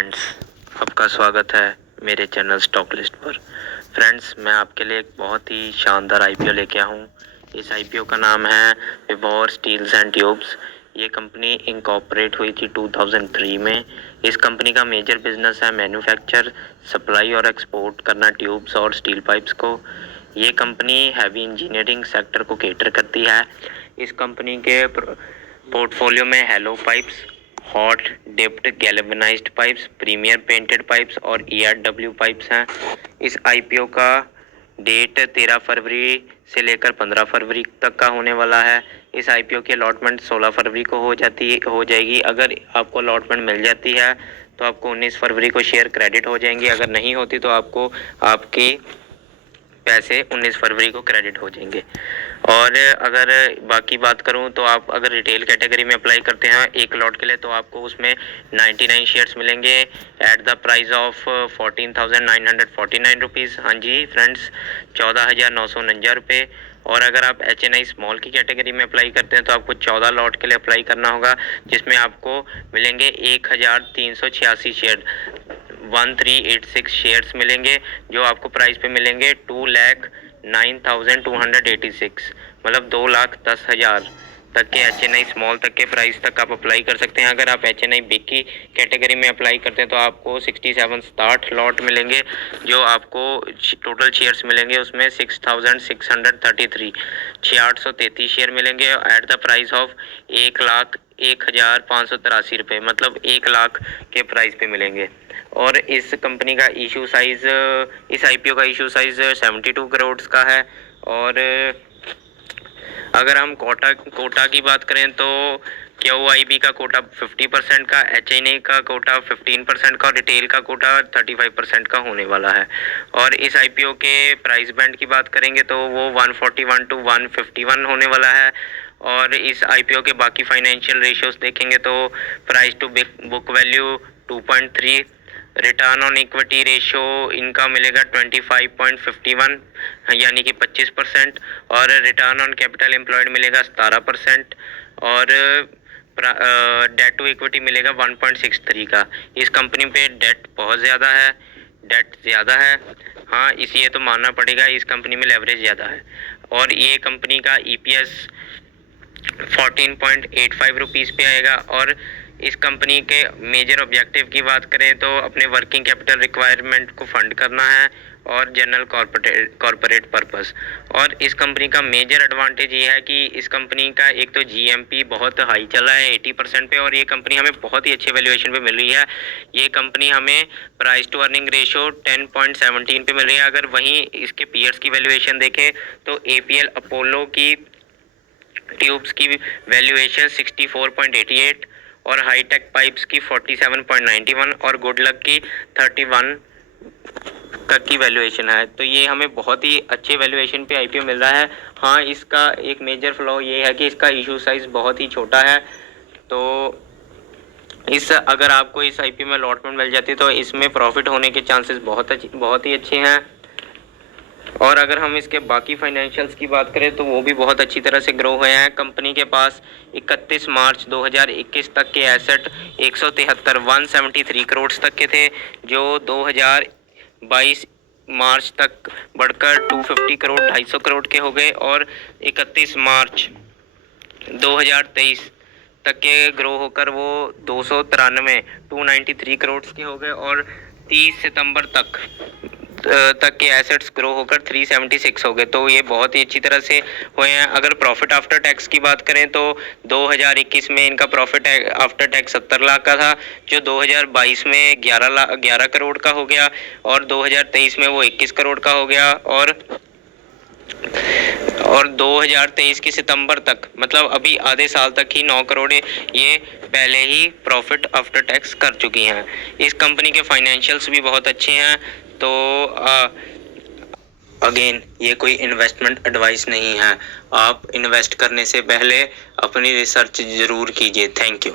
Friends, आपका स्वागत है मेरे चैनल स्टॉक लिस्ट पर। फ्रेंड्स, मैं आपके लिए एक बहुत ही शानदार आईपीओ लेके आया हूँ। इस आईपीओ का नाम है विभोर स्टील्स एंड ट्यूब्स। ये कंपनी इनकॉर्पोरेट हुई थी 2003 में। इस कंपनी का मेजर बिजनेस है मैन्युफैक्चर, सप्लाई और एक्सपोर्ट करना ट्यूब्स और स्टील पाइप्स को। ये कंपनी हैवी इंजीनियरिंग सेक्टर को केटर करती है। इस कंपनी के पोर्टफोलियो में hollow pipes, hot dipped galvanized pipes, primer painted pipes और ERW पाइप्स हैं। इस आईपीओ का डेट 13 फरवरी से लेकर 15 फरवरी तक का होने वाला है। इस आईपीओ की अलॉटमेंट 16 फरवरी को हो जाएगी। अगर आपको अलॉटमेंट मिल जाती है तो आपको 19 फरवरी को शेयर क्रेडिट हो जाएंगे। अगर नहीं होती तो आपको आपकी पैसे 19 फरवरी को क्रेडिट हो जाएंगे। और अगर बाकी बात करूं तो आप अगर रिटेल कैटेगरी में अप्लाई करते हैं एक लॉट के लिए तो आपको उसमें 99 शेयर्स मिलेंगे at the price of 14,949 rupees. हाँ जी फ्रेंड्स, 14,949 रुपये। और अगर आप HNI स्मॉल की कैटेगरी में अप्लाई करते हैं तो आपको 14 लॉट के लिए अप्लाई करना होगा, जिसमें आपको मिलेंगे 1,386 शेयर, 1386 शेयर्स मिलेंगे, जो आपको प्राइस पे मिलेंगे 2,09,286, मतलब 2,10,000 तक के HNI स्मॉल तक के प्राइस तक आप अप्लाई कर सकते हैं। अगर आप HNI बिग की कैटेगरी में अप्लाई करते हैं तो आपको 67 लॉट मिलेंगे, जो आपको टोटल शेयर्स मिलेंगे उसमें 6,633 6,833 शेयर मिलेंगे एट द प्राइस ऑफ 1,01,583 रुपये, मतलब 1 लाख के प्राइस पे मिलेंगे। और इस कंपनी का इशू साइज, इस आईपीओ का इशू साइज 72 करोड़ का है। और अगर हम कोटा की बात करें तो QIB का कोटा 50% का, HNI का कोटा 15% का और रिटेल का कोटा 35% का होने वाला है। और इस आईपीओ के प्राइस बैंड की बात करेंगे तो वो 141 to 151 होने वाला है। और इस आईपीओ के बाकी फाइनेंशियल रेशियोज देखेंगे तो price to book value 2.3, return on equity ratio इनका मिलेगा 25.51 यानी कि 25%, और रिटर्न ऑन कैपिटल एम्प्लॉयड मिलेगा 17%, और डेट टू इक्विटी मिलेगा 1.63 का। इस कंपनी पे डेट बहुत ज़्यादा है, हाँ ये तो मानना पड़ेगा, इस कंपनी में लेवरेज ज़्यादा है। और ये कंपनी का EPS 14.85 रुपीज़ पे आएगा। और इस कंपनी के मेजर ऑब्जेक्टिव की बात करें तो अपने वर्किंग कैपिटल रिक्वायरमेंट को फंड करना है और जनरल कॉर्पोरेट पर्पस। और इस कंपनी का मेजर एडवांटेज ये है कि इस कंपनी का एक तो GMP बहुत हाई चला है 80% पे, और ये कंपनी हमें बहुत ही अच्छे वैल्यूएशन पे मिल रही है। ये कंपनी हमें प्राइस टू अर्निंग रेशियो 10.17 पे मिल रही है। अगर वहीं इसके पीयर्स की वैल्यूएशन देखें तो APL अपोलो की ट्यूब्स की वैल्यूएशन 64.88 और हाईटेक पाइप्स की 47.91 और गुडलक की 31 तक की वैल्यूएशन है। तो ये हमें बहुत ही अच्छे वैल्यूएशन पे आईपीओ मिल रहा है। हाँ, इसका एक मेजर फ्लॉ ये है कि इसका इशू साइज बहुत ही छोटा है। तो अगर आपको इस आईपीओ में अलॉटमेंट मिल जाती है तो इसमें प्रॉफिट होने के चांसेस बहुत ही अच्छे हैं। और अगर हम इसके बाकी फाइनेंशियल्स की बात करें तो वो भी बहुत अच्छी तरह से ग्रो हुए हैं। कंपनी के पास 31 मार्च 2021 तक के एसेट 173 करोड़ तक के थे, जो 2022 मार्च तक बढ़कर 250 करोड़ 250 करोड़ के हो गए, और 31 मार्च 2023 तक के ग्रो होकर वो 293 करोड़ के हो गए, और 30 सितंबर तक के एसेट्स ग्रो होकर 376 हो गए। तो ये बहुत ही अच्छी तरह से हुए हैं। अगर प्रॉफिट आफ्टर टैक्स की बात करें तो 2021 में इनका प्रॉफिट आफ्टर टैक्स 70 लाख का था, जो 2022 में 11 करोड़ का हो गया, और 2023 में वो 21 करोड़ का हो गया, और 2023 के सितंबर तक, मतलब अभी आधे साल तक ही 9 करोड़ ये पहले ही प्रॉफिट आफ्टर टैक्स कर चुकी हैं। इस कंपनी के फाइनेंशियल्स भी बहुत अच्छे हैं। तो अगेन ये कोई इन्वेस्टमेंट एडवाइस नहीं है, आप इन्वेस्ट करने से पहले अपनी रिसर्च ज़रूर कीजिए। Thank you.